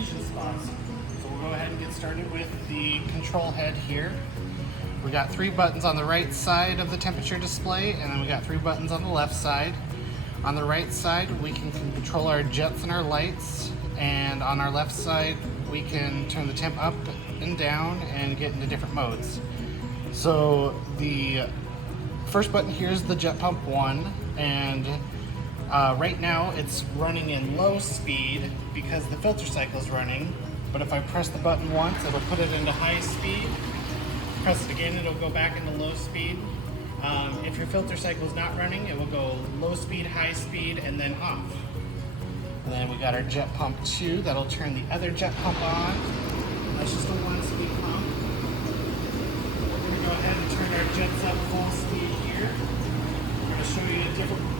Artesian Spas. So we'll go ahead and get started with the control head here. We got 3 buttons on the right side of the temperature display, and then we got 3 buttons on the left side. On the right side, we can control our jets and our lights, and on our left side, we can turn the temp up and down and get into different modes. So the first button here is the jet pump 1, and right now it's running in low speed because the filter cycle is running. But if I press the button once, it'll put it into high speed. Press it again, it'll go back into low speed. If your filter cycle is not running, it will go low speed, high speed, and then off. And then we got our jet pump 2 that'll turn the other jet pump on. That's just a 1-speed pump. We're going to go ahead and turn our jets up full speed here. We're going to show you a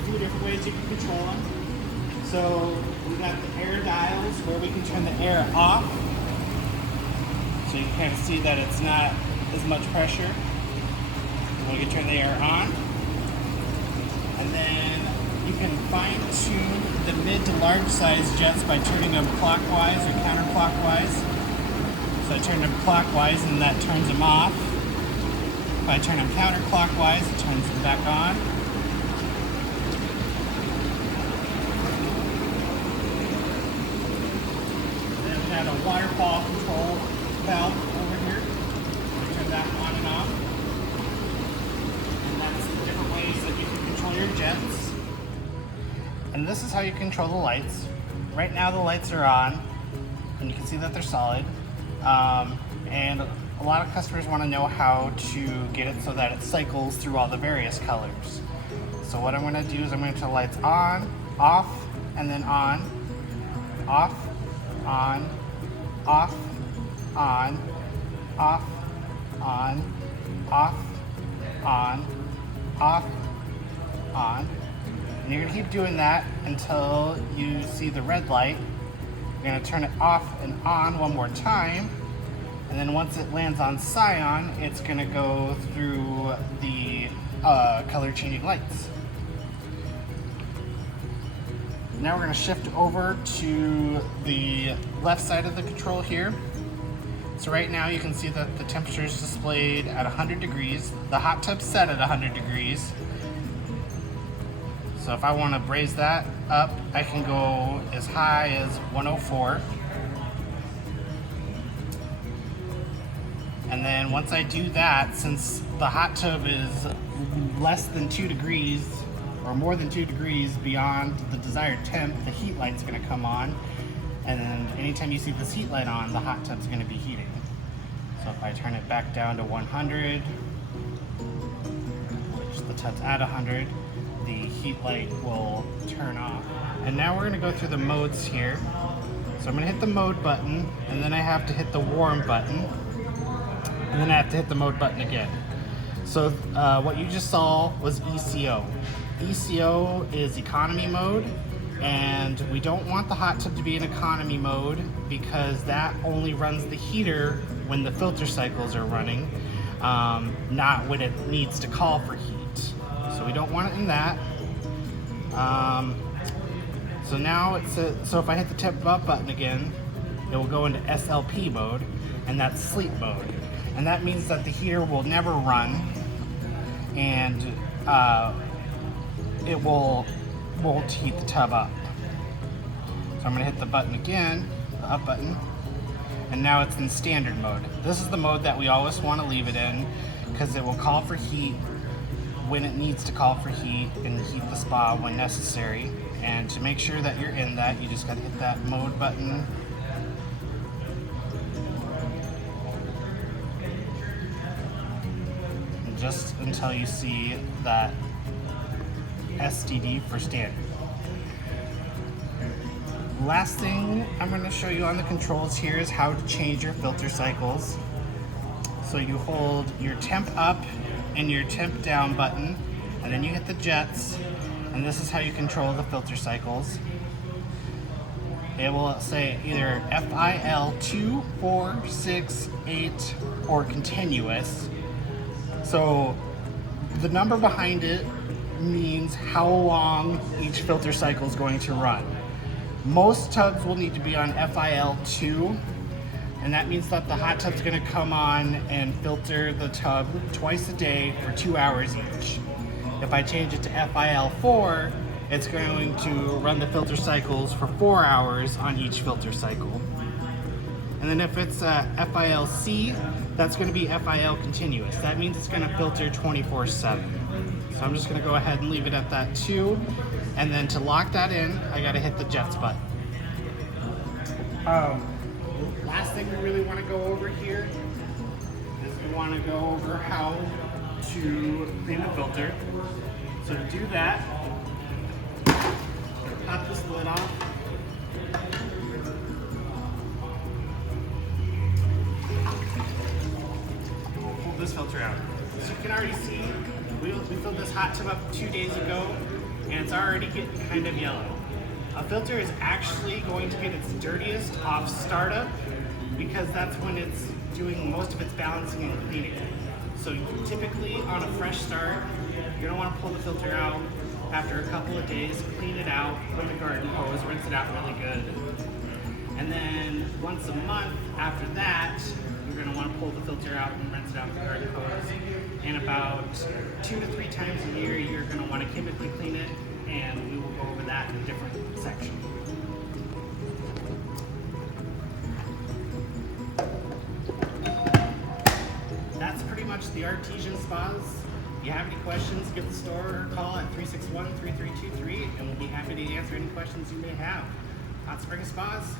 few different ways you can control them. So we got the air dials where we can turn the air off. So you can kind of see that it's not as much pressure. We can turn the air on. And then you can fine tune the mid to large size jets by turning them clockwise or counterclockwise. So I turn them clockwise and that turns them off. If I turn them counterclockwise, it turns them back on. Then we have a waterfall control valve over here. Turn that on and off. And that's the different ways that you can control your jets. And this is how you control the lights. Right now the lights are on, and you can see that they're solid. And a lot of customers want to know how to get it so that it cycles through all the various colors. So what I'm going to do is I'm going to turn the lights on, off, and then on, off, on, off, on, off, on, off, on, off, on. And you're going to keep doing that until you see the red light. You're going to turn it off and on one more time. And then once it lands on cyan, it's going to go through the color changing lights. Now we're going to shift over to the left side of the control here. So right now you can see that the temperature is displayed at 100 degrees. The hot tub's set at 100 degrees. So if I want to raise that up, I can go as high as 104. And then once I do that, since the hot tub is less than 2 degrees or more than 2 degrees beyond the desired temp, the heat light's going to come on. And then anytime you see this heat light on, the hot tub's going to be heating. So if I turn it back down to 100, which the tub's at 100, the heat light will turn off. And now we're going to go through the modes here. So I'm going to hit the mode button, and then I have to hit the warm button, and then I have to hit the mode button again. So what you just saw was ECO. ECO is economy mode, and we don't want the hot tub to be in economy mode because that only runs the heater when the filter cycles are running, not when it needs to call for heat. So we don't want it in that. So now so if I hit the temp up button again, it will go into SLP mode, and that's sleep mode. And that means that the heater will never run, and it won't heat the tub up. So I'm going to hit the button again, the up button, and now it's in standard mode. This is the mode that we always want to leave it in because it will call for heat when it needs to call for heat and heat the spa when necessary. And to make sure that you're in that, you just got to hit that mode button. Just until you see that STD for standard. Last thing I'm going to show you on the controls here is how to change your filter cycles. So you hold your temp up and your temp down button, and then you hit the jets, and this is how you control the filter cycles. It will say either FIL 2, 4, 6, 8, or continuous. So the number behind it means how long each filter cycle is going to run. Most tubs will need to be on FIL2, and that means that the hot tub's gonna come on and filter the tub twice a day for 2 hours each. If I change it to FIL4, it's going to run the filter cycles for 4 hours on each filter cycle. And then if it's FILC, that's gonna be FIL continuous. That means it's gonna filter 24/7. So I'm just gonna go ahead and leave it at that too. And then to lock that in, I gotta hit the jets button. Last thing we really wanna go over here is we wanna go over how to clean the filter. So to do that, pop this lid off. Pull this filter out. So you can already see, we filled this hot tub up 2 days ago, and it's already getting kind of yellow. A filter is actually going to get its dirtiest off startup because that's when it's doing most of its balancing and cleaning. So typically on a fresh start, you're gonna wanna pull the filter out after a couple of days, clean it out with a garden hose, rinse it out really good. And then once a month after that, you're gonna wanna pull the filter out and rinse it out with the garden hose. And about 2 to 3 times a year, you're gonna wanna chemically clean it, and we will go over that in a different section. That's pretty much the Artesian Spas. If you have any questions, give the store a call at 361-3323, and we'll be happy to answer any questions you may have. Hot Spring Spas.